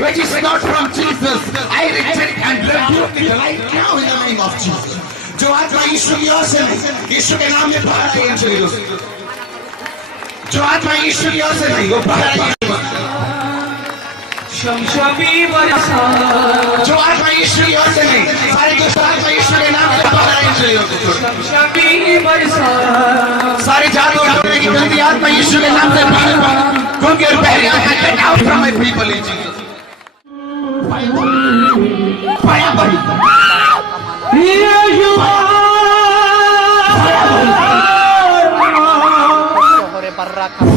Which is not from Jesus, I reject and rebuke it right now in the name of Jesus. जो आत्मा यीशु की ओर से नहीं, यीशु के नाम में बाहर आई है। जो आत्मा यीशु की ओर से नहीं, वो बाहर आई है। जो आत्मा यीशु की ओर से नहीं, सारे दुष्ट आत्मा यीशु के नाम में बाहर आई है। सारे जादू टोने की गंदी आत्मा यीशु के नाम से बाहर। Don't get buried. I get out from my people in Jesus. Fire by here you are.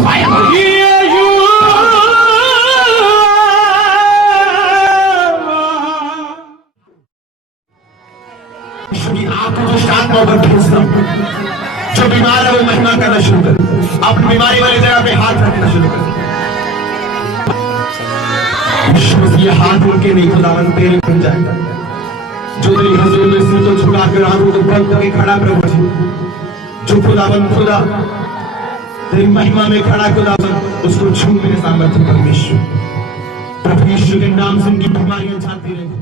Fire by here you are. आपको जो शांत होकर भेजना, जो बीमार है वो महिमा करना शुरू कर। अपनी बीमारी वाली जगह पे हाथ रखना शुरू कर। ये हाथ उनके नहीं, खुदावन तेरे बन जाएगा। जो तेरी हजूर में सिर तो झुका कर आंखों को बंद करके खड़ा प्रभु जी, जो खुदावन खुदा तेरी महिमा में खड़ा खुदावन, उसको छू मेरे सामर्थ्य परमेश्वर। प्रभु यीशु के नाम से उनकी बीमारियां जाती रहें।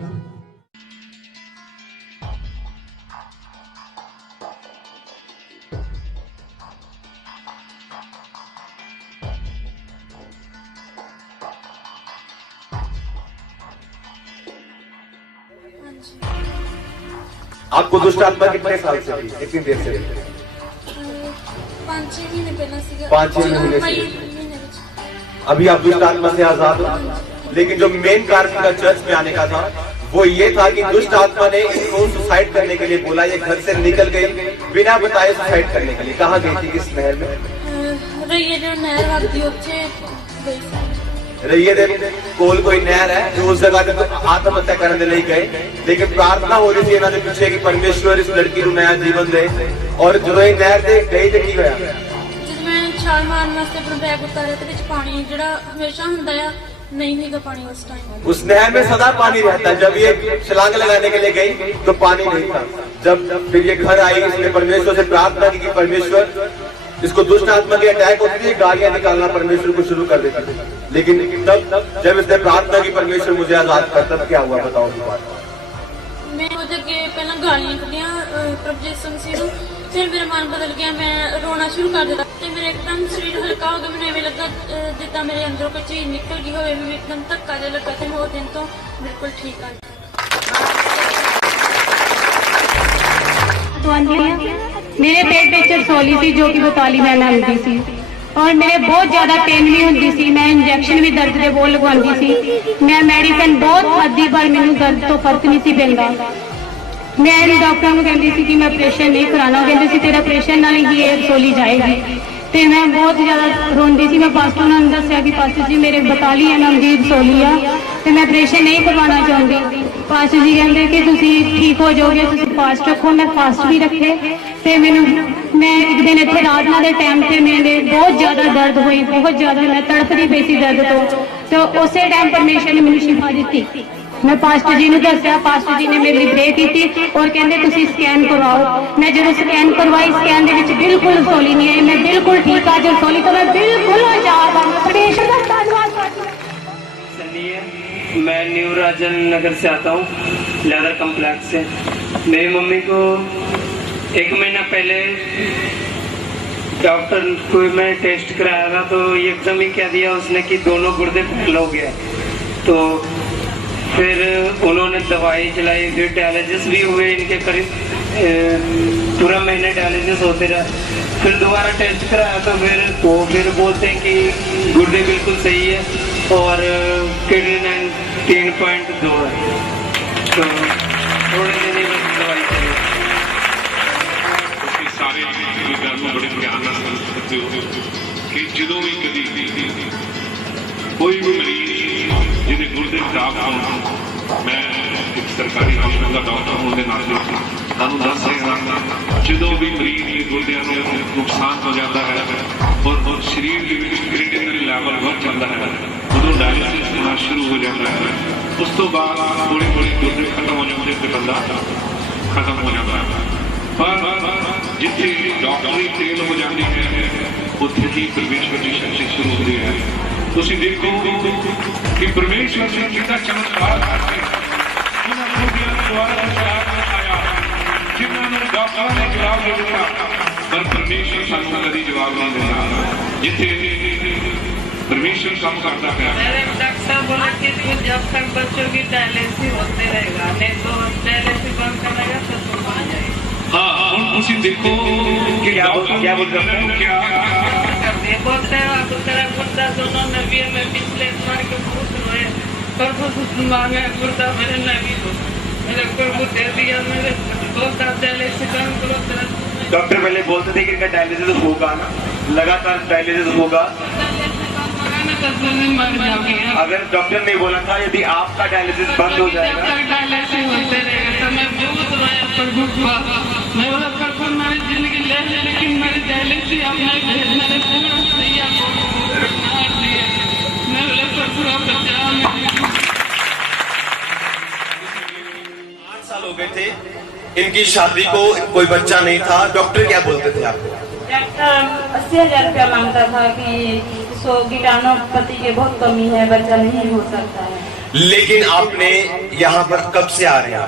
आपको दुष्ट आत्मा कितने साल से थी? कितनी देर से? 5-6 महीने पहले 5-6 महीने से। अभी आप दुष्ट आत्मा से आजाद हो, लेकिन जो मेन कारण का चर्च में आने का था वो ये था कि दुष्ट आत्मा ने इसको सुसाइड करने के लिए बोला। ये घर से निकल गई बिना बताए सुसाइड करने के लिए। कहाँ गई थी, किस नहर में? रैये दे कोल कोई नहर है जो उस जगह से आत्महत्या करने ले गए, लेकिन प्रार्थना हो रही थी इन्होंने पीछे कि परमेश्वर इस लड़की को नया जीवन दे। और जो नहर से गई तो की गया छाल मारन वास्ते अपना बैग उतारे ते विच पानी जिहड़ा हमेशा हुंदा है नहीं नीगा पानी उस टाइम। उस नहर में सदा पानी रहता। जब ये छलांग लगाने के लिए गई तो पानी नहीं था। जब फिर ये घर आई, इसने परमेश्वर से प्रार्थना की कि परमेश्वर इसको दुष्ट आत्मा की अटैक होती थी, गालियां निकालना परमेश्वर को शुरू कर देती थी। लेकिन तब जब इसने प्रार्थना की परमेश्वर मुझे आजाद कर, तब क्या हुआ बताओ? मैं पहला गालियां कढ़िया प्रभु मसीह नूं, फिर मेरा मन बदल गया, मैं रोना शुरू कर दिया ते मेरा एकदम शरीर हल्का हो गया। मैंने इवें लगा जिद्दां मेरे अंदरों कोई चीज निकल गई होवे, मैं एकदम धक्का जिहा लगा ते मैं उस दिन तो बिल्कुल ठीक आ गई। मेरे पेट में चरसोली थी जो कि 42 महीना हुंदी सी और मेरे बहुत ज्यादा पेन भी हुंदी सी। मैं इंजैक्शन भी दर्द दे बहुत लगवांदी सी। मैं मेडिसिन बहुत खाधी पर मैनूं दर्द तो फर्क नहीं सी पैंदा। मैं डॉक्टर को कहती थी कि मैं ऑपरेशन नहीं कराना, कहते सी तेरा ऑपरेशन नाल ही ये रसोली जाएगी। तो मैं बहुत ज्यादा रोंदी सी। मैं पास्टर ने दस्या कि पास्टर जी मेरे 42 एमएम दी रसोली आ तो मैं ऑपरेशन नहीं करवाना चाहती। पास्टर जी कहते कि तुसी ठीक हो जाओगे, तुसी फास्ट रखो। मैं फास्ट भी रखे ते मैं एक दिन इतने राजना के टाइम से मेरे बहुत ज्यादा दर्द हुई, बहुत ज्यादा मैं तड़पती पई सी दर्द तो उस टाइम परमेश्वर ने मैंने शिफा दी। मैं पास्टर जी ने दस्या, पास्टर जी ने मेरी प्रे की और कहते तुसी स्कैन करवाओ। मैं जो स्कैन करवाई, स्कैन दे विच बिल्कुल रसोली नहीं आई। मैं बिल्कुल ठीक आ, जो रसोली तो मैं बिल्कुल आजाद हूं। परमेश्वर का धन्यवाद करती हूं। मैं न्यू राजन नगर से आता हूँ, लेदर कम्प्लेक्स से। मेरी मम्मी को 1 महीना पहले डॉक्टर को मैं टेस्ट कराया था तो एकदम ही कह दिया उसने कि दोनों गुर्दे फेल हो गए। तो फिर उन्होंने दवाई चलाई, फिर डायलिसिस भी हुए इनके करीब पूरा महीने डायलिसिस होते रहे। फिर दोबारा टेस्ट कराया तो फिर बोलते हैं कि गुर्दे बिल्कुल सही है और किडनी 3.2 है। तो थोड़े दिन ही बस दवाई चली। सारे गल बड़े ध्यान सकते हो कि जो भी कभी कोई भी मरीज जिन्हें गुर्दे खराब हो, मैं एक सरकारी हॉस्पिटल का डॉक्टर हूँ उनके नाते सानू दस जो भी मरीज गुर्दिया नुकसान हो जाता है और शरीर के क्रिटिकल लैवल बढ़ जाता है, उदों डायलिसिस होना शुरू हो जाता है। उस तो बाद थोड़ी थोड़ी गुर्दे खत्म हो जाते हैं, बंदा खत्म हो जाता है। पर जिथे डॉक्टरी फेल हो जाती है उत्थे ही परमेश्वर की शक्ति शुरू होती है। तुसीं देखो कि परमेश्वर ने कितना चमत्कार करके उन्होंने गुर्दियां द्वारा आया, जिन्होंने डॉक्टर ने जवाब नहीं दिया, पर परमेश्वर सानू कभी जवाब नहीं देता। जिथे परमेश्वर काम करता है। डॉक्टर बोला कि जब तक बच्चों की डायलिसिस होते रहेगा, नहीं तो डायलिसिस बंद करेगा तो आ जाएगा। हाँ, उसी देखो कि क्या बोलते हैं, क्या बोलते हैं आप तेरा गुर्दा दोनों नबी में पिछले मार के खुश हुए, पर मांगे गुर्दा मेरे नबी को मेरे को दे दिया। मेरे बहुत डायलिसिस बंद करो तेरा। डॉक्टर पहले बोलते थे कि इनका डायलिसिस होगा ना, लगातार डायलिसिस होगा। अगर डॉक्टर ने बोला था यदि आपका डायलिसिस बंद हो जाएगा, डायलिसिस होते रहेगा। तो मैं बहुत रोया प्रभु को, मैं बोला प्रभु मेरी जिंदगी ले ले, लेकिन मेरी डायलिसिस अपने मेरे सैया को मार दिए। मैं बोला प्रभु आप बचा। 8 साल हो गए थे इनकी शादी को, कोई बच्चा नहीं था। डॉक्टर क्या बोलते थे आपको? डॉक्टर 80,000 रुपया मांगता था कि कीटाणुपति की बहुत कमी है, बच्चा नहीं हो सकता है। लेकिन आपने यहाँ पर कब से आ रहे हैं?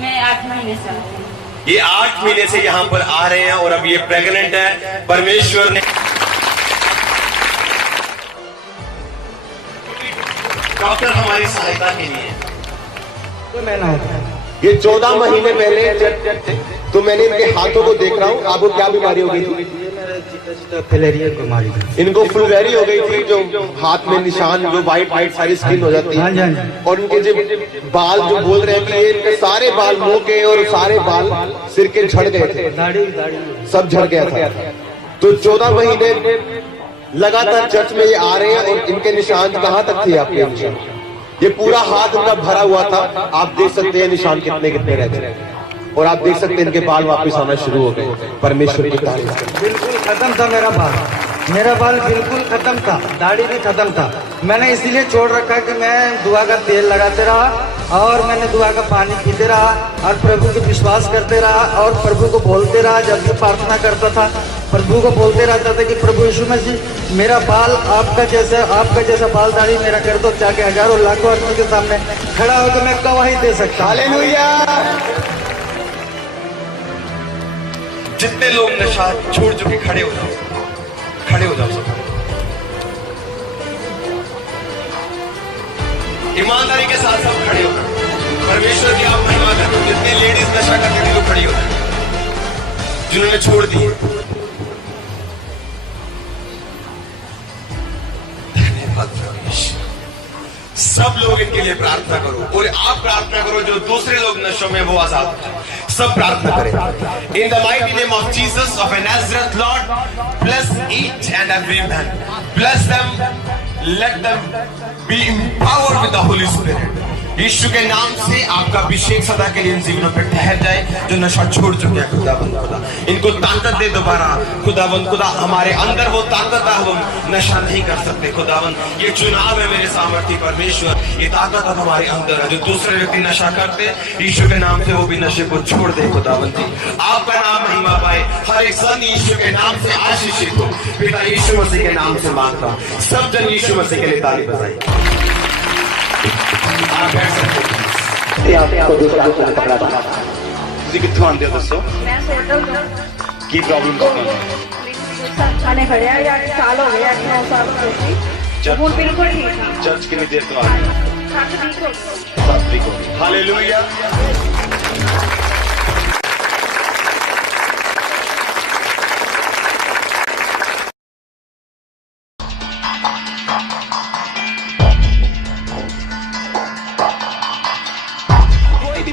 मैं 8 महीने से आती हूँ। ये 8 महीने से यहाँ पर आ रहे हैं और अब ये प्रेग्नेंट है। परमेश्वर ने डॉक्टर हमारी सहायता के लिए ये 14 महीने पहले तो मैंने इनके हाथों को देख रहा हूँ। आपको क्या बीमारी हो गई थी? फिलेरिया बीमारी इनको फुलवेरी हो गई थी, जो हाथ में निशान, जो वाइट वाइट सारी स्किन हो जाती हाँ जी, हाँ है। जी। और इनके जो बाल जो बोल रहे हैं कि ये इनके सारे बाल मुंह के और सारे बाल सिर के झड़ गए थे, दाढ़ी सब झड़ गया था। तो 14 महीने लगातार चर्च में ये आ रहे हैं और इनके निशान कहाँ तक थे आपके निशान? ये पूरा हाथ उनका भरा हुआ था। आप देख सकते हैं निशान कितने कितने रह गए और आप देख सकते हैं इनके बाल वापस आना शुरू हो गए। परमेश्वर की तारीफ। बिल्कुल खत्म था मेरा बाल बिल्कुल खत्म था, दाढ़ी भी खत्म था। मैंने इसीलिए छोड़ रखा कि मैं दुआ का तेल लगाते रहा और मैंने दुआ का पानी पीते रहा और प्रभु को विश्वास करते रहा और प्रभु को बोलते रहा। जब भी प्रार्थना करता था प्रभु को बोलते रहता था कि प्रभु यीशु मसीह मेरा बाल आपका जैसा बाल दाढ़ी मेरा कर दो, ताकि हजारों लाखों आदमी के सामने खड़ा होकर मैं गवाही दे सकता। हालेलुया। जितने लोग नशा छोड़ चुके खड़े हो जाओ सब। ईमानदारी के साथ सब खड़े हो, परमेश्वर की आप महिमा करें। जितने लेडीज नशा करते थे लोग खड़ी हो जाए, जिन्होंने छोड़ दिए। धन्यवाद परमेश्वर। सब लोग इनके लिए प्रार्थना करो और आप प्रार्थना करो जो दूसरे लोग नशों में वो आजाद हो जाए। सब प्रार्थना करें। In the mighty name of Jesus of Nazareth, Lord bless each and every man, bless them, let them be empowered with the Holy Spirit। यीशु के नाम से आपका अभिषेक सदा के लिए इन जीवनों पर ठहर जाए जो नशा छोड़ चुके हैं। खुदावंद खुदा इनको ताकत दे दोबारा। खुदावंद खुदा हमारे अंदर वो ताकत है, हम नशा नहीं कर सकते। खुदावंद ये चुनाव है मेरे सामर्थ्य परमेश्वर, ये ताकत अब हमारे अंदर है। जो दूसरे व्यक्ति नशा करते यीशु के नाम से वो भी नशे को छोड़ दे। खुदावंद जी आपका नाम महिमा पाए, हर एक सन यीशु के नाम से आशीषित हो। पिता यीशु मसीह के नाम से मांगता हूं। सब जन यीशु मसीह के लिए ताली बजाइए। आप बैठ सकते हैं। आपको दूसरा कपड़ा था ਤੁਸੀਂ ਕਿੱਥੋਂ ਆਉਂਦੇ ਹੋ ਦੱਸੋ? मैं होटल ਕੀ ਪ੍ਰੋਬਲਮ ਦਾ ਤੁਹਾਨੂੰ? खाने खड़े 8 साल हो गए, 8-9 साल हो गए। ਹੁਣ बिल्कुल ठीक है। ਚਰਚ ਕਿੰਨੀ ਦੇਰ ਤੋਂ ਆ ਰਹੇ ਹੋ? 7 ठीक हो गए। 7 ਤਰੀਕ ਹੋ ਗਈ। ਹਾਲੇਲੂਇਆ।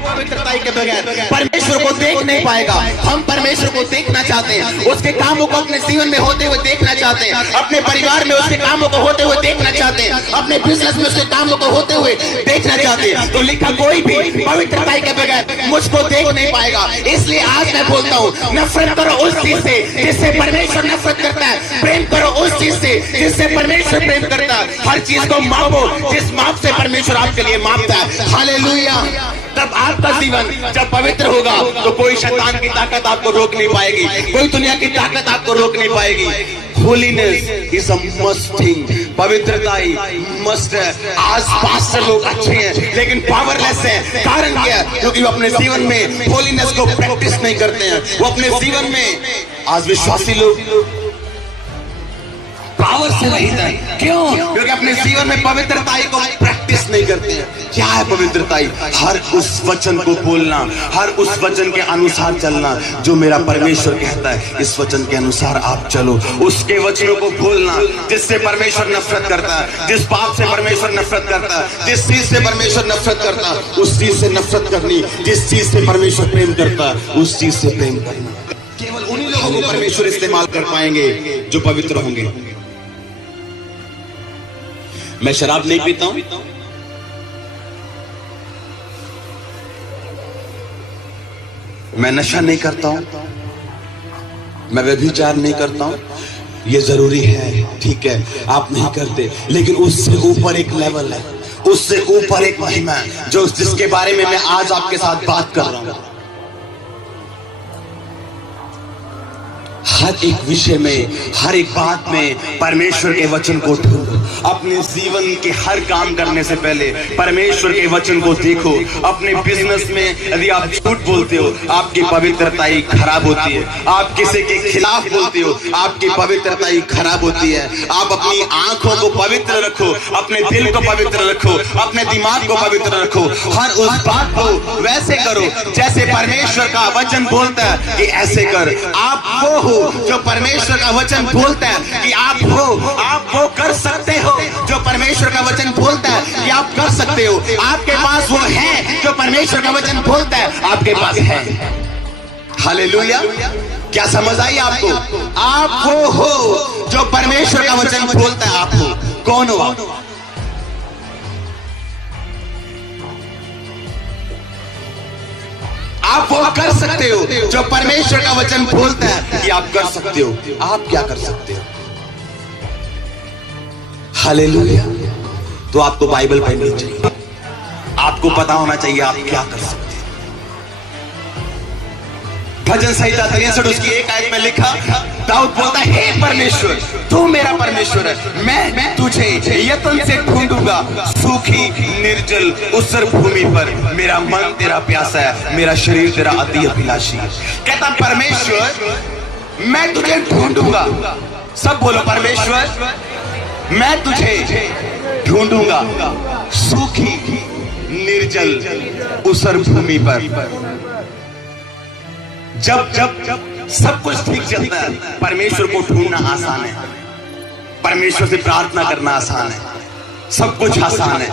पवित्रताई के बगैर परमेश्वर को देख नहीं पाएगा। हम परमेश्वर को देखना चाहते हैं, उसके कामों को अपने जीवन में होते हुए देखना चाहते हैं, अपने परिवार में उसके कामों को होते हुए देखना चाहते हैं, अपने बिजनेस में उसके कामों को होते हुए देखना चाहते हैं। तो लिखा कोई भी पवित्रताई के बगैर मुझको देख नहीं पाएगा। इसलिए आज मैं बोलता हूँ, नफरत करो उस चीज से जिससे परमेश्वर नफरत करता है, प्रेम करो उस चीज से जिससे परमेश्वर प्रेम करता है। हर चीज को मापो जिस माप से परमेश्वर आपके लिए मापता है। हालेलुया। तब आपका जीवन जब पवित्र होगा तो कोई शैतान की ताकत आपको रोक नहीं पाएगी, कोई दुनिया की ताकत आपको रोक नहीं पाएगी। Holiness is a must thing. पवित्रताई मस्ट है। आज पास्टर लोग अच्छे हैं लेकिन पावरलेस हैं। कारण क्या है? क्योंकि वो अपने जीवन में होलीनेस को प्रैक्टिस नहीं करते हैं। वो अपने जीवन में आज विश्वासी लोग पावर से रहित है। क्यों? क्योंकि अपने जीवन में पवित्रताई को प्रैक्टिस नहीं करते हैं। क्या है पवित्रताई? हर उस वचन को बोलना, हर उस वचन के अनुसार चलना जो मेरा परमेश्वर कहता है। इस वचन के अनुसार आप चलो, उसके वचनों को बोलना जिससे परमेश्वर नफरत करता है, जिस पाप से परमेश्वर नफरत करता है, जिस चीज से परमेश्वर नफरत करता है उस चीज से नफरत करनी, जिस चीज से परमेश्वर प्रेम करता है उस चीज से प्रेम करना। केवल उन्हीं लोगों को परमेश्वर इस्तेमाल कर पाएंगे जो पवित्र होंगे। मैं शराब नहीं पीता हूं, मैं नशा नहीं करता हूं, मैं व्यभिचार नहीं करता हूं। ये जरूरी है, ठीक है, आप नहीं करते, लेकिन उससे ऊपर एक लेवल है, उससे ऊपर एक महिमा है जो जिसके बारे में मैं आज आपके साथ बात कर रहा हूं। हर एक विषय में, हर एक बात में परमेश्वर के वचन को ढूंढो। अपने जीवन के हर काम करने से पहले परमेश्वर के वचन को देखो। अपने बिजनेस में यदि आप झूठ बोलते हो आपकी पवित्रताई खराब होती है। आप किसी के खिलाफ बोलते हो आपकी पवित्रताई खराब होती है। आप अपनी आंखों को पवित्र रखो, अपने दिल को पवित्र रखो, अपने दिमाग को पवित्र रखो। हर उस बात को वैसे करो जैसे परमेश्वर का वचन बोलता है कि ऐसे कर। आप वो हो जो परमेश्वर का वचन बोलता है कि आप वो कर सकते हो जो परमेश्वर का वचन बोलता है कि आप कर सकते हो। आपके पास वो है जो परमेश्वर का वचन बोलता है आपके पास है। हालेलुया। क्या समझ आई आपको? आप वो हो जो परमेश्वर का वचन बोलता है आप हो। कौन हो आप? आप वो कर सकते हो जो परमेश्वर का वचन बोलता है कि आप कर सकते हो। आप क्या कर सकते हो? हालेलुया। तो आपको बाइबल पढ़नी चाहिए, आपको पता होना चाहिए आप क्या कर सकते हो। भजन संहिता 63 उसकी 1 आयत में लिखा, दाऊद बोलता है, हे परमेश्वर तू मेरा परमेश्वर है, मैं तुझे यत्न से ढूंढूंगा सूखी निर्जल ऊसर भूमि पर। मेरा मन तेरा प्यासा है, मेरा शरीर तेरा अति अभिलाषी है। कहता परमेश्वर मैं तुझे ढूंढूंगा। सब बोलो, परमेश्वर मैं तुझे ढूंढूंगा सूखी निर्जल ऊसर भूमि पर। जब सब कुछ ठीक चलता है, परमेश्वर को ढूंढना आसान है, परमेश्वर से प्रार्थना करना आसान है, सब कुछ आसान है,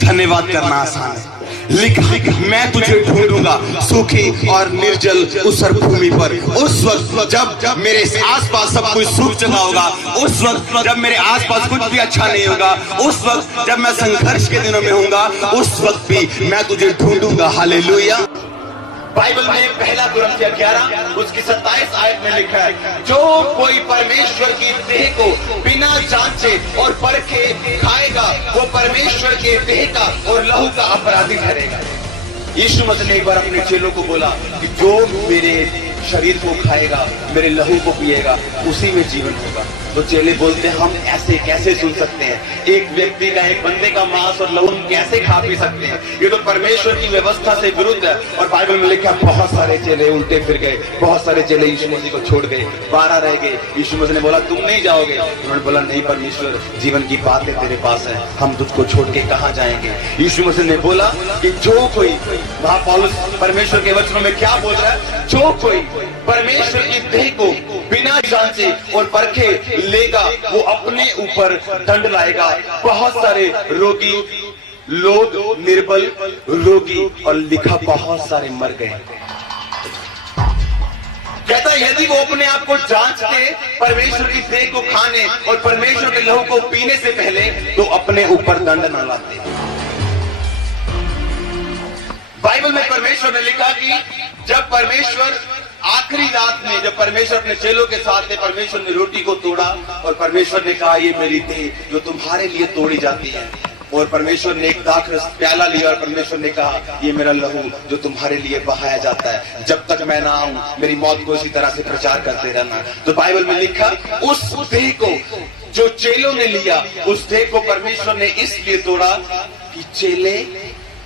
धन्यवाद करना आसान है। लिखा मैं तुझे ढूंढूंगा सूखी और निर्जल ऊसर भूमि पर। उस वक्त जब मेरे आसपास सब कुछ सूख चुका होगा, उस वक्त जब मेरे आसपास कुछ भी अच्छा नहीं होगा, उस वक्त जब मैं संघर्ष के दिनों में होऊंगा, उस वक्त भी मैं तुझे ढूंढूंगा। हालेलुया। बाइबल में 1 कुरिन्थियों 11 उसकी 27 आयत में लिखा है, जो कोई परमेश्वर की देह को बिना जांचे और परखे खाएगा वो परमेश्वर के देह का और लहू का अपराधी ठहरेगा। यीशु मसीह ने एक बार अपने चेलों को बोला कि जो मेरे शरीर को खाएगा, मेरे लहू को पिएगा, उसी में जीवन होगा। तो चेले बोलते हैं, हम ऐसे कैसे सुन सकते हैं? एक व्यक्ति का, एक बंदे का मांस और लहू कैसे खा पी सकते हैं? ये तो परमेश्वर की व्यवस्था से विरुद्ध है। और बाइबल में लिखा बहुत सारे चेले उल्टे फिर गए, बहुत सारे चेले यीशु मसीह को छोड़ गए, 12 रह गए। यीशु मसीह ने बोला तुम नहीं जाओगे। उन्होंने बोला नहीं परमेश्वर, जीवन की बातें तेरे पास है, हम तुझको छोड़ के कहां जाएंगे। यीशु मसीह ने बोला कि जो कोई, वहां पौलुस परमेश्वर के वचनों में क्या बोल रहा है, जो कोई परमेश्वर की देह को बिना जांचे और परखे लेगा वो अपने ऊपर दंड लाएगा। बहुत सारे रोगी लोग, निर्बल रोगी, और लिखा बहुत सारे मर गए। कहता यदि वो अपने आप को जांच के परमेश्वर की देह को खाने और परमेश्वर के लहू को पीने से पहले तो अपने ऊपर दंड न लाते। बाइबल में परमेश्वर ने लिखा कि जब परमेश्वर आखिरी रात में, जब परमेश्वर अपने चेलों के साथ थे, परमेश्वर ने रोटी को तोड़ा और परमेश्वर ने कहा ये मेरी देह जो तुम्हारे लिए तोड़ी जाती है। और परमेश्वर ने एक दाखरस प्याला लिया और परमेश्वर ने कहा ये मेरा लहू जो तुम्हारे लिए बहाया जाता है, जब तक मैं ना आऊं मेरी मौत को इसी तरह से प्रचार करते रहना। तो बाइबल में लिखा उस देह को जो चेलों ने लिया, उस देह को परमेश्वर ने इसलिए तोड़ा कि चेले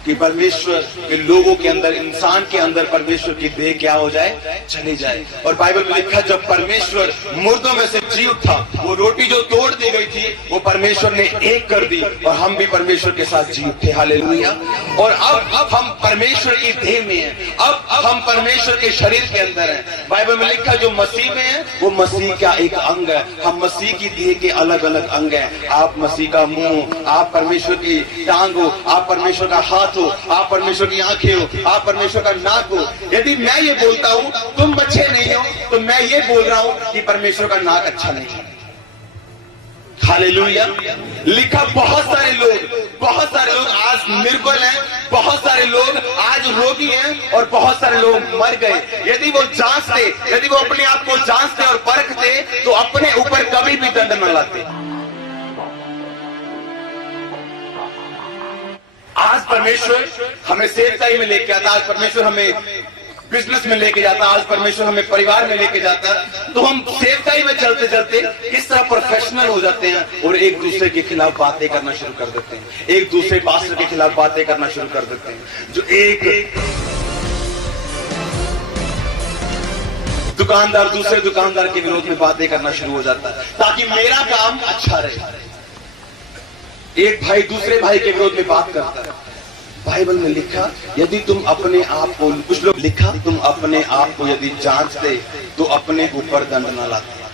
कि परमेश्वर के लोगों के अंदर, इंसान के अंदर परमेश्वर की देह क्या हो जाए, चली जाए। और बाइबल में लिखा जब परमेश्वर मुर्दों में से जी उठा, वो रोटी जो तोड़ दी गई थी वो परमेश्वर ने एक कर दी और हम भी परमेश्वर के साथ जी उठे। हालेलुया। और अब हम परमेश्वर की देह में हैं, अब हम परमेश्वर के शरीर के अंदर हैं। बाइबल में लिखा जो मसीह में है वो मसीह का एक अंग है। हम मसीह की देह के अलग अलग अंग हैं। आप मसीह का मुंह, आप परमेश्वर की टांग हो, आप परमेश्वर का हाथ हो, आप परमेश्वर की आंखें हो, आप परमेश्वर का नाक हो। यदि मैं ये बोलता हूं तुम अच्छे नहीं हो, तो मैं ये बोल रहा हूं कि परमेश्वर का नाक अच्छा नहीं है। हालेलुया। लिखा बहुत सारे लोग आज निर्बल हैं, बहुत सारे लोग आज रोगी हैं और बहुत सारे लोग मर गए। यदि वो जांचते, यदि वो अपने आप को जांचते और परखते तो अपने ऊपर कभी भी दंड न लाते। आज परमेश्वर हमें सेवकाई में लेके आता, आज परमेश्वर हमें बिजनेस में लेके जाता, आज परमेश्वर हमें परिवार में लेके जाता। तो हम सेवकाई में चलते चलते किस तरह प्रोफेशनल हो जाते हैं और एक दूसरे के खिलाफ बातें करना शुरू कर देते हैं, एक दूसरे पास्टर के खिलाफ बातें करना शुरू कर देते हैं। जो एक दुकानदार दूसरे दुकानदार के विरोध में बातें करना शुरू हो जाता है ताकि मेरा काम अच्छा रहे। एक भाई दूसरे भाई के विरोध में बात करता है। बाइबल में लिखा, यदि तुम अपने आप को, कुछ लोग लिखा, तुम अपने आप को यदि जांचते तो अपने ऊपर दंड न लाते।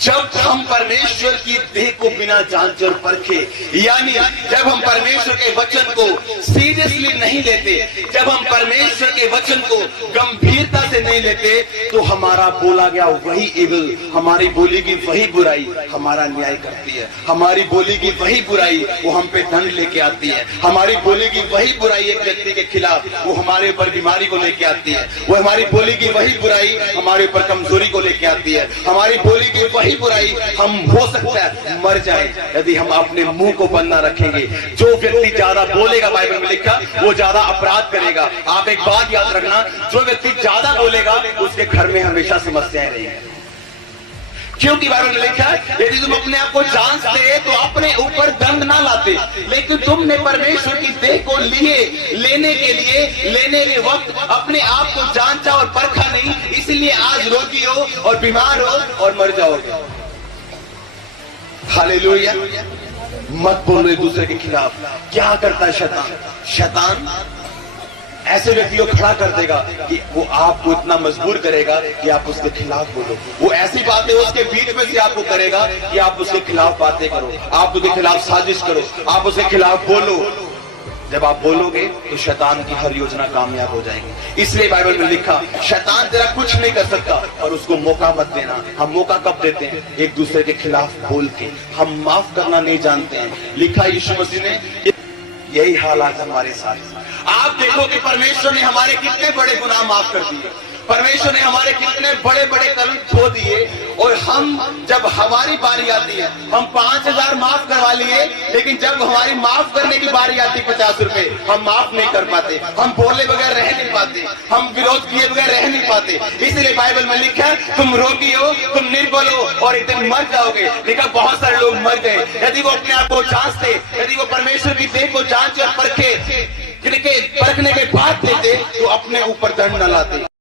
जब हम परमेश्वर की देह को बिना जांच और परखे, यानी जब हम परमेश्वर के वचन को सीरियसली नहीं लेते, जब हम परमेश्वर के वचन को गंभीरता से नहीं लेते, तो हमारा बोला गया वही इविल, हमारी बोली की वही बुराई हमारा न्याय करती है। हमारी बोली की वही बुराई वो हम पे दंड लेके आती है। हमारी बोली की वही बुराई एक व्यक्ति के खिलाफ वो हमारे ऊपर बीमारी को लेके आती है। वो हमारी बोली की वही बुराई हमारे ऊपर कमजोरी को लेके आती है। हमारी बोली की वही बुराई हम हो सकता है मर जाए यदि हम अपने मुंह को बंद ना रखेंगे। जो व्यक्ति ज्यादा बोलेगा, बाइबल में लिखा, वो ज्यादा अपराध करेगा। आप एक बात याद रखना, जो व्यक्ति ज्यादा बोलेगा उसके घर में हमेशा समस्याएं रहेंगी। क्योंकि बाइबल में लिखा है, यदि तुम अपने आप को जांचते तो अपने ऊपर दंड ना लाते, लेकिन तुमने परमेश्वर की देह को लेने के वक्त अपने आप को जांचा और परखा नहीं, इसलिए आज रोगी हो और बीमार हो और मर जाओगे। हालेलुया। मत बोलो एक दूसरे के खिलाफ। क्या करता है शैतान? शैतान ऐसे व्यक्ति को खड़ा कर देगा कि वो आपको इतना मजबूर करेगा कि आप उसके खिलाफ बोलो। वो ऐसी बातें उसके बीच में से आपको करेगा कि आप उसके खिलाफ बातें करो, आप उसके खिलाफ साजिश करो, आप उसके खिलाफ बोलो। जब आप बोलोगे तो शैतान की हर योजना कामयाब हो जाएगी। इसलिए बाइबल में लिखा, शैतान तेरा कुछ नहीं कर सकता और उसको मौका मत देना। हम मौका कब देते हैं? एक दूसरे के खिलाफ बोल के। हम माफ करना नहीं जानते हैं। लिखा यीशु मसीह ने, यही हाल आज हमारे साथ। आप देखो कि परमेश्वर ने हमारे कितने बड़े गुनाह माफ कर दिए, परमेश्वर ने हमारे कितने बड़े बड़े कर्म धो दिए, और हम जब हमारी बारी आती है हम 5000 माफ करवा लिए, लेकिन जब हमारी माफ करने की बारी आती है 50 रुपए, हम माफ नहीं कर पाते। हम बोले बगैर रह नहीं पाते, हम विरोध किए बगैर रह नहीं पाते। इसलिए बाइबल में लिखा है, तुम रोगी हो, तुम निर्बल हो और एक दिन मर जाओगे। लिखा बहुत सारे लोग मर गए। यदि वो अपने आप को जांचते, यदि वो परमेश्वर की देह को जांच और परखने के बाद देते तो अपने ऊपर दंड न लाते।